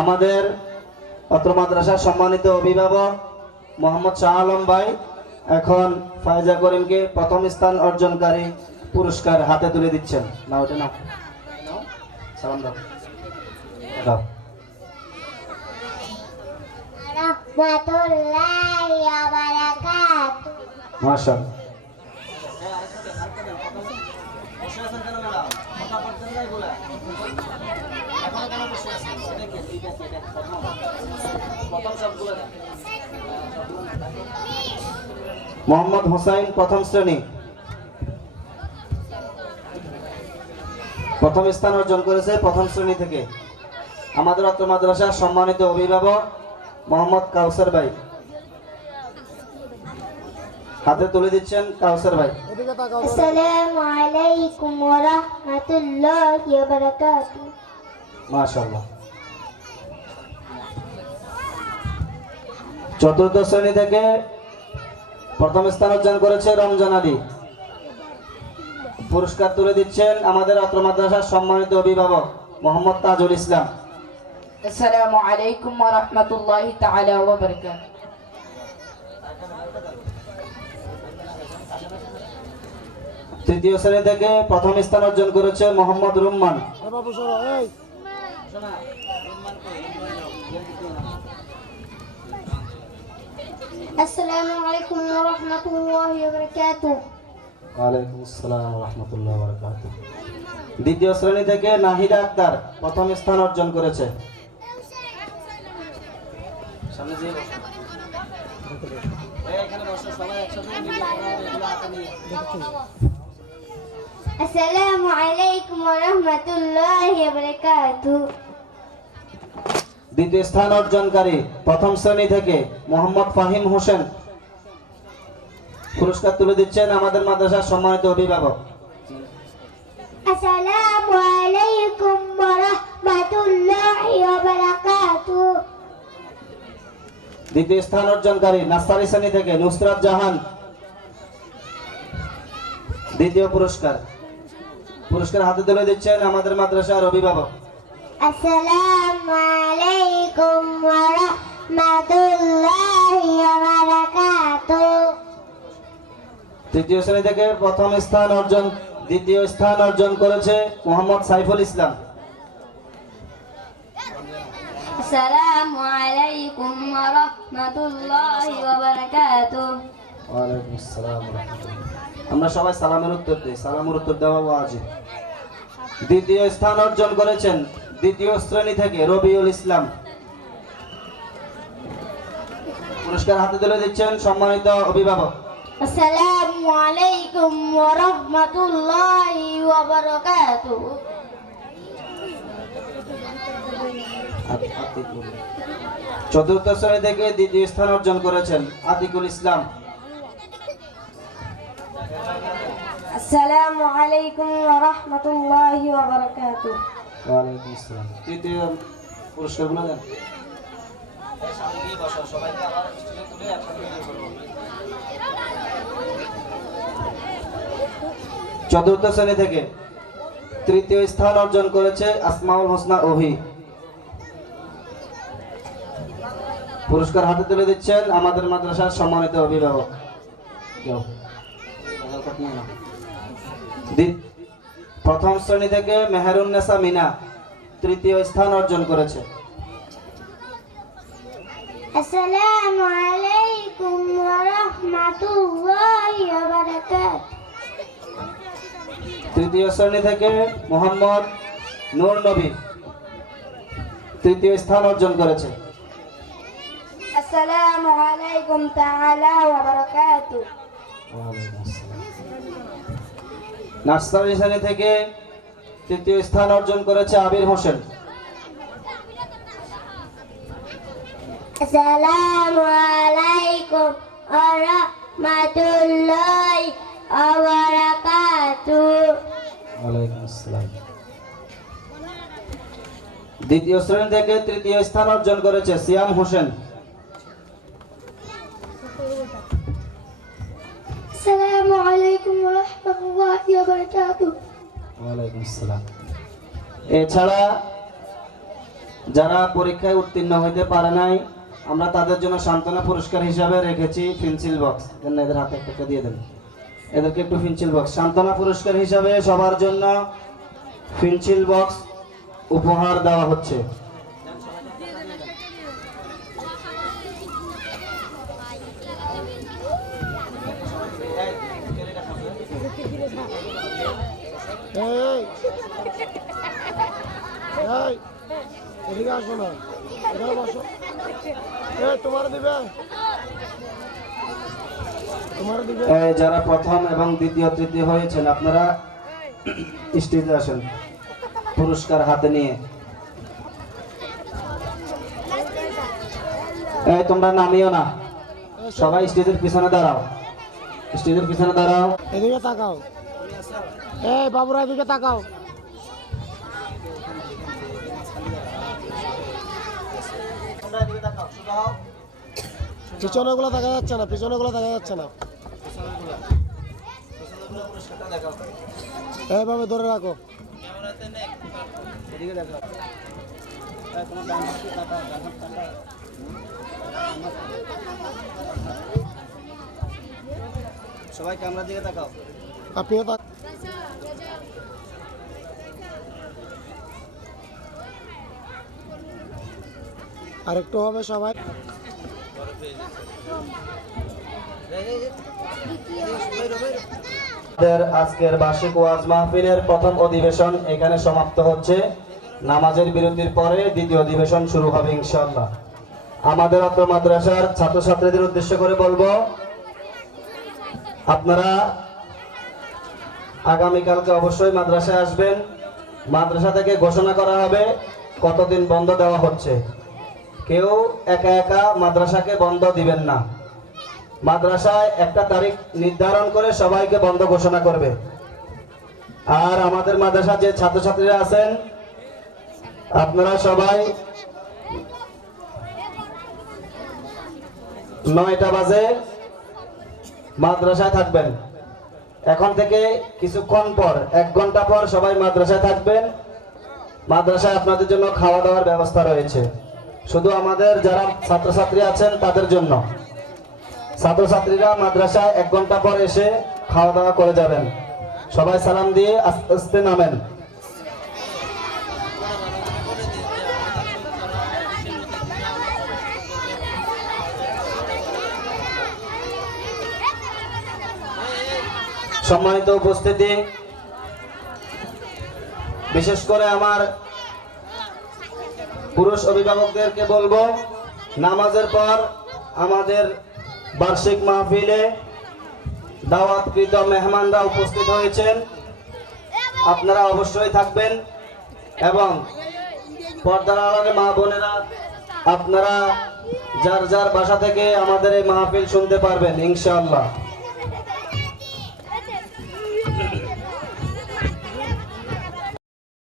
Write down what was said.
আমাদের অত্র মাদ্রাসার সম্মানিত অভিভাবক মোহাম্মদ শাহ আলম ভাই এখন ফায়জা করিমকে প্রথম স্থান অর্জনকারী পুরস্কার হাতে তুলে দিচ্ছেন। না ওটা না। সালাম দাও। মোহাম্মদ হোসাইন প্রথম শ্রেণি। প্রথম স্থান অর্জন করেছে প্রথম শ্রেণি থেকে। আমাদের অত্র মাদ্রাসার সম্মানিত অভিভাবক মোহাম্মদ কাউসার ভাই। হাতে তুলে দিচ্ছেন কাউসার ভাই। আসসালামু আলাইকুম ওয়া রাহমাতুল্লাহি ওয়া বারাকাতুহু। মাশাআল্লাহ। চতুর্থ শ্রেণি থেকে প্রথম স্থান অর্জন করেছে রমজান আলী। পুরস্কার তুলে দিচ্ছেন আমাদের অত্র মাদ্রাসার সম্মানিত অভিভাবক মোহাম্মদ তাজুল ইসলাম। তৃতীয় শ্রেণি থেকে প্রথম স্থান অর্জন করেছে মোহাম্মদ রুম্মান। আসসালামু আলাইকুম ওয়া রাহমাতুল্লাহি ওয়া বারাকাতুহু ওয়ালাইকুম আসসালাম রহমতুল্লাহ বারাকাতুহ দ্বিতীয় শ্রেণি থেকে নাহিদা আক্তার প্রথম স্থান অর্জন করেছে। আসসালামু আলাইকুম ওয়া রাহমাতুল্লাহি ওয়া বারাকাতুহু দ্বিতীয় স্থান অর্জনকারী প্রথম শ্রেণি থেকে মোহাম্মদ ফাহিম হোসেন। পুরস্কার তুলে দিচ্ছেন আমাদের মাদ্রাসার সম্মানিত অভিভাবক। আসসালামু আলাইকুম ওয়া রাহমাতুল্লাহি ওয়া বারাকাতুহু দ্বিতীয় স্থান অর্জনকারী নার্সারি শ্রেণি থেকে নুসরাত জাহান। দ্বিতীয় পুরস্কার। পুরস্কার হাতে তুলে দিচ্ছেন আমাদের মাদ্রাসার অভিভাবক। আলাইকুম ওয়া রাহমাতুল্লাহি ওয়া বারাকাতুহু তৃতীয় শ্রেণি থেকে প্রথম স্থান অর্জন দ্বিতীয় স্থান অর্জন করেছে মোহাম্মদ সাইফুল ইসলাম। আসসালামু আলাইকুম ওয়া রাহমাতুল্লাহি ওয়া বারাকাতুহু ওয়ালাইকুম আসসালাম ওয়া রাহমাতুল্লাহ। আমরা সবাই সালামের উত্তর দিই সালামের উত্তর দেওয়া ওয়াজিব। দ্বিতীয় স্থান অর্জন করেছেন দ্বিতীয় শ্রেণি থেকে রবিউল ইসলাম। পুরস্কার হাতে তুলে দিচ্ছেন সম্মানিত অভিভাবক। আসসালামু আলাইকুম ওয়া রাহমাতুল্লাহি ওয়া বারাকাতুহু চতুর্থ শ্রেণি থেকে দ্বিতীয় স্থান অর্জন করেছেন আতিকুল ইসলাম। আসসালামু আলাইকুম ওয়া রাহমাতুল্লাহি ওয়া বারাকাতুহু ওয়ালাইকুম আসসালাম। তৃতীয় পুরস্কারগুলো দেন। চতুর্থ শ্রেণি থেকে তৃতীয় স্থান অর্জন করেছে আসমাউল হোসনা ওহি। পুরস্কার হাতে তুলে দিচ্ছেন আমাদের মাদ্রাসার সম্মানিত অভিভাবক। প্রথম শ্রেণি থেকে মেহেরুন্নেসা মিনা তৃতীয় স্থান অর্জন করেছে। আসসালামু আলাইকুম ওয়া রাহমাতুল্লাহি ওয়া বারাকাতুহু। তৃতীয় শ্রেণি থেকে মোহাম্মদ নূর নবী তৃতীয় স্থান অর্জন করেছে। আসসালামু আলাইকুম তাআলা ওয়া বারাকাতুহু। নার্সারি শ্রেণি থেকে তৃতীয় স্থান অর্জন করেছে আবির হোসেন। আসসালামু আলাইকুম ওয়া রাহমাতুল্লাহি ওয়া বারাকাতুহু দ্বিতীয় শ্রেণি থেকে তৃতীয় স্থান অর্জন করেছে সিয়াম হোসেন। আলাইকুম ওয়া রাহমাতুল্লাহি ওয়া বারাকাতুহু। ওয়ালাইকুম আসসালাম। এছাড়া যারা পরীক্ষায় উত্তীর্ণ হইতে পারে নাই, আমরা তাদের জন্য সান্ত্বনা পুরস্কার হিসাবে রেখেছি ফিনসিল বক্স দেন এদের হাতে একটা দিয়ে দেন। এদেরকে একটু ফিনসিল বক্স সান্ত্বনা পুরস্কার হিসাবে সবার জন্য ফিনসিল বক্স উপহার দেওয়া হচ্ছে এই এই এদিকে আসো না। এখানে বসো। তোমার দিবে? যারা প্রথম এবং দ্বিতীয় তৃতীয় হয়েছেন আপনারা স্টেজে আসেন। পুরস্কার হাতে নিয়ে। এই তোমরা নামিও না। সবাই স্টেজের পিছনে দাঁড়াও। স্টেজের পিছনে দাঁড়াও। এদিকে তাকাও। এই বাবুরা এদিকে তাকাও। পিছনে গুলো দেখা যাচ্ছে না পিছনে গুলো দেখা যাচ্ছে না। এইভাবে ধরে রাখো। সবাই ক্যামেরার দিকে তাকাও আপনিও তাক আরেকটু হবে সবাই। আজকের বার্ষিক ওয়াজ মাহফিলের প্রথম অধিবেশন এখানে সমাপ্ত হচ্ছে। নামাজের বিরতির পরে দ্বিতীয় অধিবেশন শুরু হবে ইনশাআল্লাহ। আমাদের অত্র মাদ্রাসার ছাত্রছাত্রীদের উদ্দেশ্য করে বলব, আপনারা আগামীকালকে অবশ্যই মাদ্রাসায় আসবেন। মাদ্রাসা থেকে ঘোষণা করা হবে কতদিন বন্ধ দেওয়া হচ্ছে। কেউ একা একা মাদ্রাসাকে বন্ধ দিবেন না। মাদ্রাসায় একটা তারিখ নির্ধারণ করে সবাইকে বন্ধ ঘোষণা করবে। আর আমাদের মাদ্রাসা যে ছাত্রছাত্রীরা আছেন, আপনারা সবাই নয়টা বাজে মাদ্রাসায় থাকবেন। এখন থেকে কিছুক্ষণ পর, এক ঘণ্টা পর সবাই মাদ্রাসায় থাকবেন। মাদ্রাসায় আপনাদের জন্য খাওয়া দাওয়ার ব্যবস্থা রয়েছে। শুধু আমাদের যারা ছাত্রছাত্রী আছেন তাদের জন্য। ছাত্রছাত্রীরা মাদ্রাসায় এক ঘণ্টা পর এসে খাওয়া দাওয়া করে যাবেন। সবাই সালাম দিয়ে আস্তে আস্তে নামেন। সম্মানিত উপস্থিতি, বিশেষ করে আমার পুরুষ অভিভাবকদেরকে বলব, নামাজের পর আমাদের বার্ষিক মাহফিলে দাওয়াতকৃত মেহমানরা উপস্থিত হয়েছেন। আপনারা অবশ্যই থাকবেন এবং পর্দার আড়ালে মা বোনেরা, আপনারা যার যার বাসা থেকে আমাদের এই মাহফিল শুনতে পারবেন, ইনশাআল্লাহ।